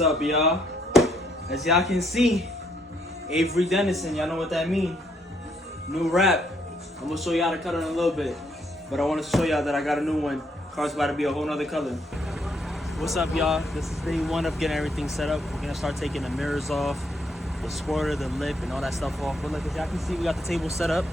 What's up, y'all? As y'all can see, Avery Dennison, y'all know what that mean. New wrap. I'm gonna show y'all the color in a little bit, but I wanted to show y'all that I got a new one. Car's about to be a whole nother color. What's up, y'all? This is day one of getting everything set up. We're gonna start taking the mirrors off, the spoiler, the lip, and all that stuff off. But look, as y'all can see, we got the table set up.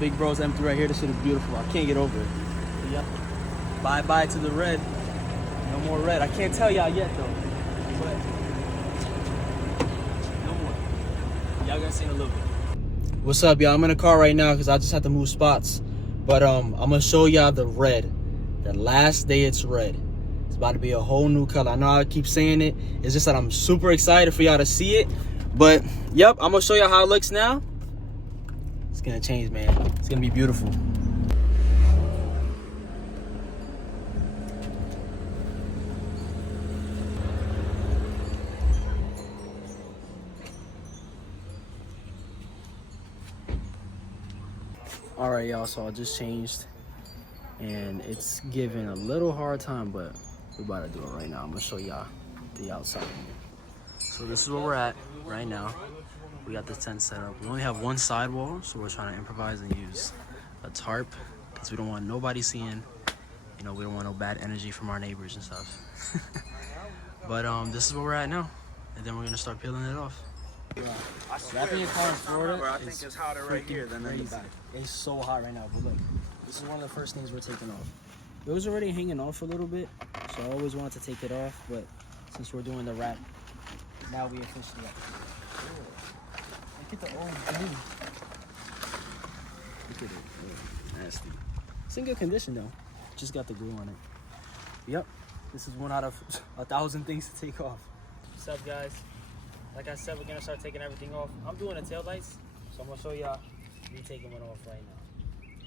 Big Bro's M3 right here. This shit is beautiful. I can't get over it. But yeah. Bye-bye to the red. No more red. I can't tell y'all yet, though. But no more. Y'all gonna see in a little bit. What's up, y'all? I'm in the car right now because I just had to move spots. But I'm gonna show y'all the red. The last day it's red. It's about to be a whole new color. I know I keep saying it. It's just that I'm super excited for y'all to see it. But yep, I'm gonna show y'all how it looks now. It's gonna change, man. It's gonna be beautiful. All right, y'all, so I just changed and it's giving a little hard time, but we're about to do it right now. I'm gonna show y'all the outside. So this is where we're at right now. We got the tent set up. We only have one sidewall, so we're trying to improvise and use a tarp because we don't want nobody seeing, you know, we don't want no bad energy from our neighbors and stuff. But this is where we're at now, and then we're gonna start peeling it off. Wrapping your car in Florida, I think it's hotter right here than in the back. It's so hot right now, but look, this is one of the first things we're taking off. It was already hanging off a little bit, so I always wanted to take it off, but since we're doing the wrap, now we officially have to. Look at the old glue. Look at it. Ugh, nasty. It's in good condition though. Just got the glue on it. Yep, this is one out of 1,000 things to take off. What's up, guys? Like I said, we're gonna start taking everything off. I'm doing the tail lights, so I'm gonna show y'all me taking one off right now.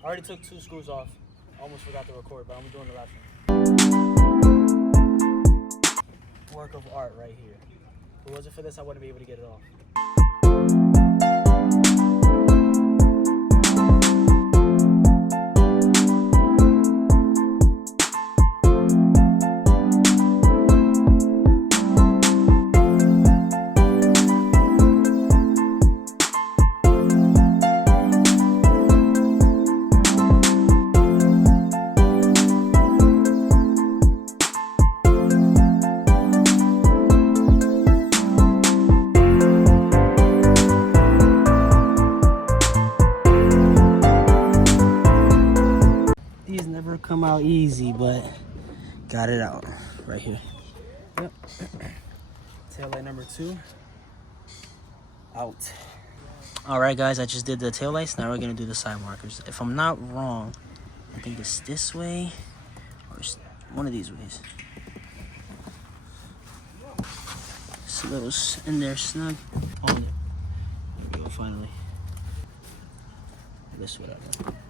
I already took 2 screws off. Almost forgot to record, but I'm doing the last one. Work of art right here. If it wasn't for this, I wouldn't be able to get it off. Come out easy, but got it out right here. Yep. Tail light number 2 out. All right, guys, I just did the tail lights. Now we're gonna do the side markers. If I'm not wrong, I think it's this way or one of these ways. It's a little in there snug. Hold it. There we go. Finally. This whatever.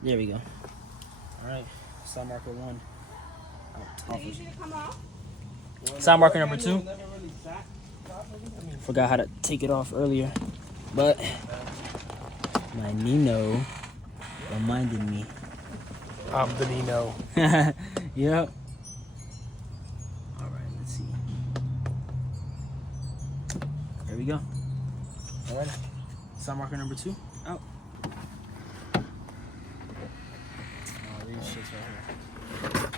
There we go. All right. Side marker 1. Side marker number 2. Forgot how to take it off earlier, but my Nino reminded me. I'm the Nino. Yep. All right, let's see. There we go. All right. Side marker number 2 out. These shits right here.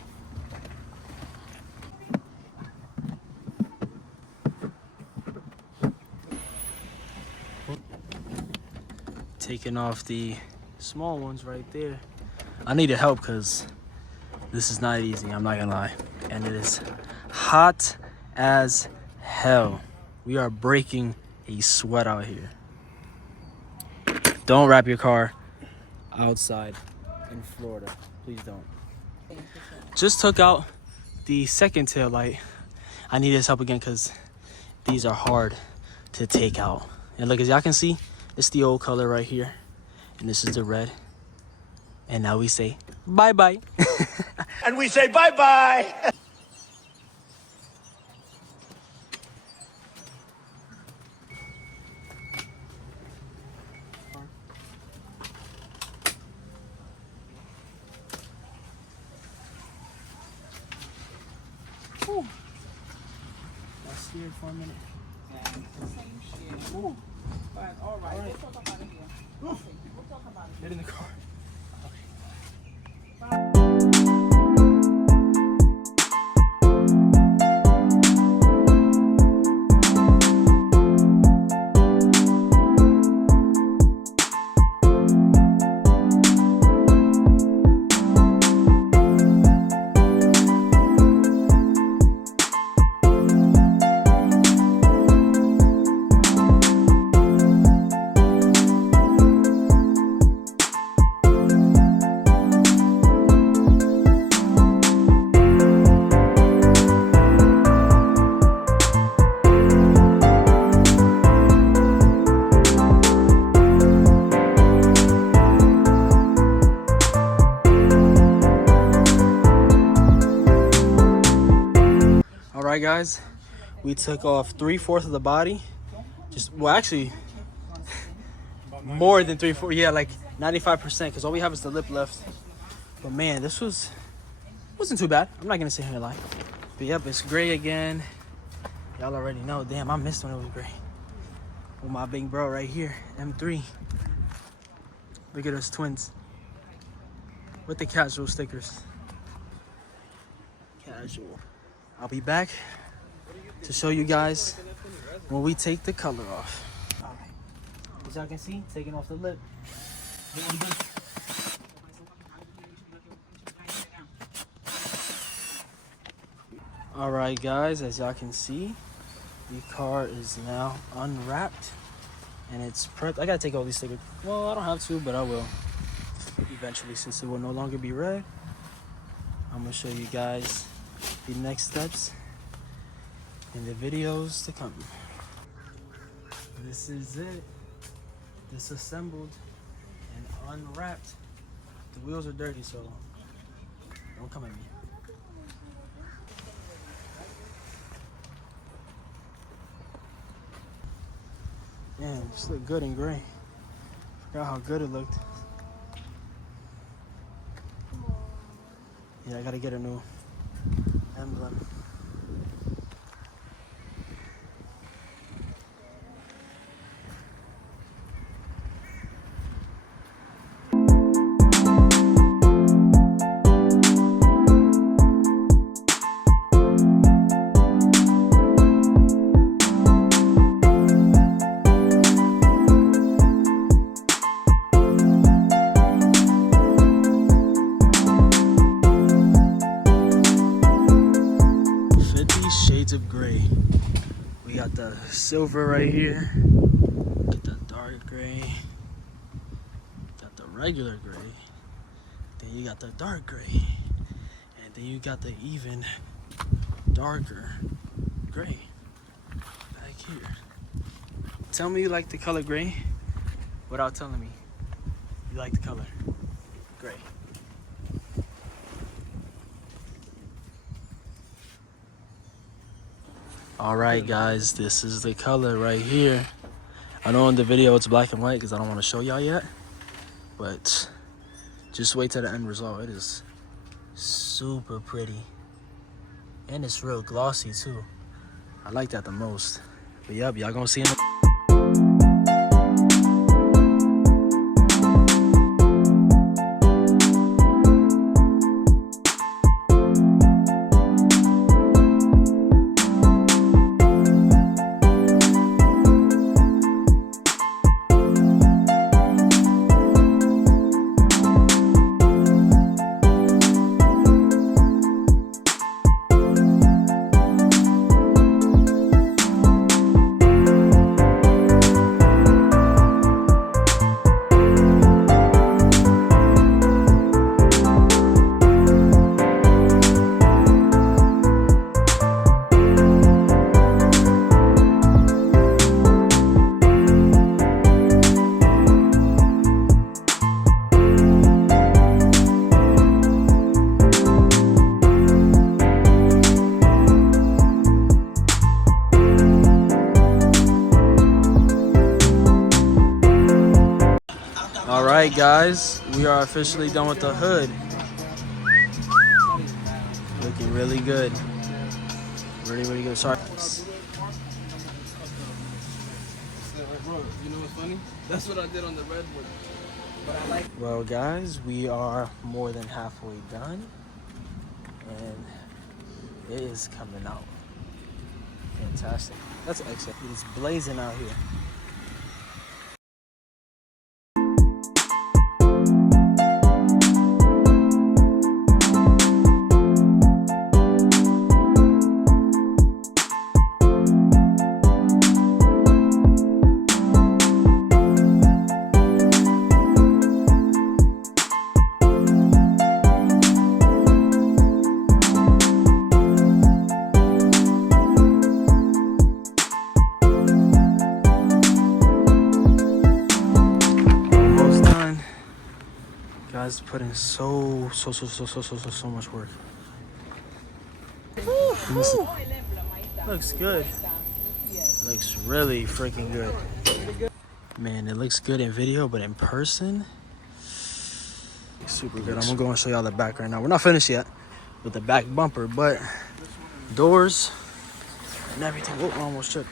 Taking off the small ones right there. I needed help because this is not easy, I'm not gonna lie. And it is hot as hell. We are breaking a sweat out here. Don't wrap your car outside in Florida. Please don't. Just took out the second tail light. I need his help again because these are hard to take out. And look, as y'all can see, it's the old color right here. And this is the red. And now we say bye-bye. And we say bye-bye. scared for a minute. Yeah, same shit. Ooh. But all right, All right. we'll talk about it here. Ooh. Okay, we'll talk about it. Get in the car. All right, guys, we took off 3/4 of the body. Just, well, actually, more than 3/4. Yeah, like 95%, because all we have is the lip left. But man, this wasn't too bad. I'm not gonna sit here and lie. But yep, it's gray again. Y'all already know. Damn, I missed when it was gray. With my big bro right here, M3. Look at us twins with the casual stickers. Casual. I'll be back to show you guys when we take the color off. All right. As y'all can see, taking off the lip. All right, guys, as y'all can see, the car is now unwrapped and it's prepped. I gotta take all these stickers. Well, I don't have to, but I will eventually, since it will no longer be red. I'm gonna show you guys the next steps in the videos to come. This is it. Disassembled and unwrapped. The wheels are dirty, so don't come at me. Man, this looked good in gray. Forgot how good it looked. Yeah, I gotta get a new emblem. Of gray. We got the silver right here, got the dark gray, got the regular gray, then you got the dark gray, and then you got the even darker gray back here. Tell me you like the color gray without telling me you like the color gray. All right, guys, this is the color right here. I know in the video it's black and white because I don't want to show y'all yet, but just wait till the end result. It is super pretty and it's real glossy too. I like that the most. But yep, y'all gonna see in the Alright guys, we are officially done with the hood. Looking really good. Really, really good. Sorry. Bro, you know what's funny? That's what I did on the redwood. But I like. Well, guys, we are more than halfway done, and it is coming out fantastic. That's excellent. It is blazing out here. Guys, put in so much work. Looks good. Looks really freaking good. Man, it looks good in video, but in person, super good. I'm gonna go and show y'all the back right now. We're not finished yet with the back bumper, but doors and everything. Oh, I almost tripped.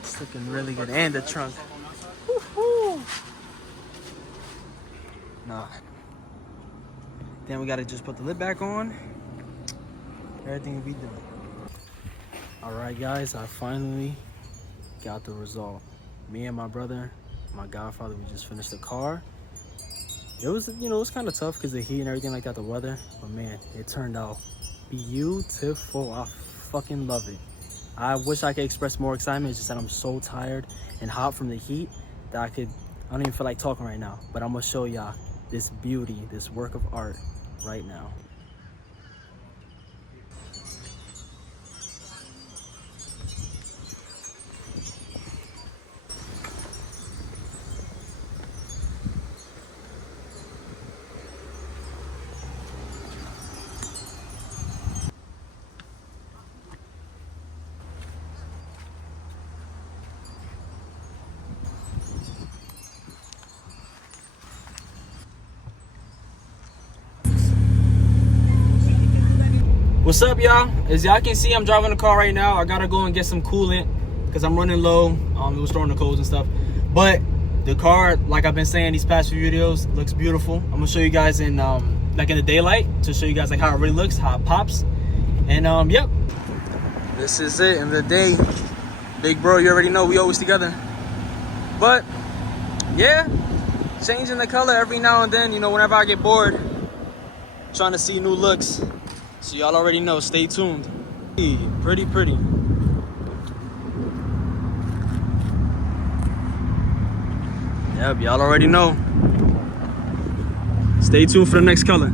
It's looking really good. And the trunk. Nah. Then we gotta just put the lid back on. Everything will be done. Alright guys, I finally got the result. Me and my brother, my godfather, we just finished the car. It was, you know, it was kind of tough because the heat and everything like that, the weather. But man, it turned out beautiful. I fucking love it. I wish I could express more excitement. It's just that I'm so tired and hot from the heat that I don't even feel like talking right now. But I'm gonna show y'all this beauty, this work of art right now. What's up, y'all? As y'all can see, I'm driving the car right now. I gotta go and get some coolant because I'm running low. It was throwing the codes and stuff. But the car, like I've been saying these past few videos, looks beautiful. I'm gonna show you guys in like in the daylight to show you guys like how it really looks, how it pops. And yep, this is it in the day. Big bro, you already know we always together. But yeah, changing the color every now and then, you know, whenever I get bored, trying to see new looks. So y'all already know, stay tuned. Pretty. Yep, y'all already know. Stay tuned for the next color.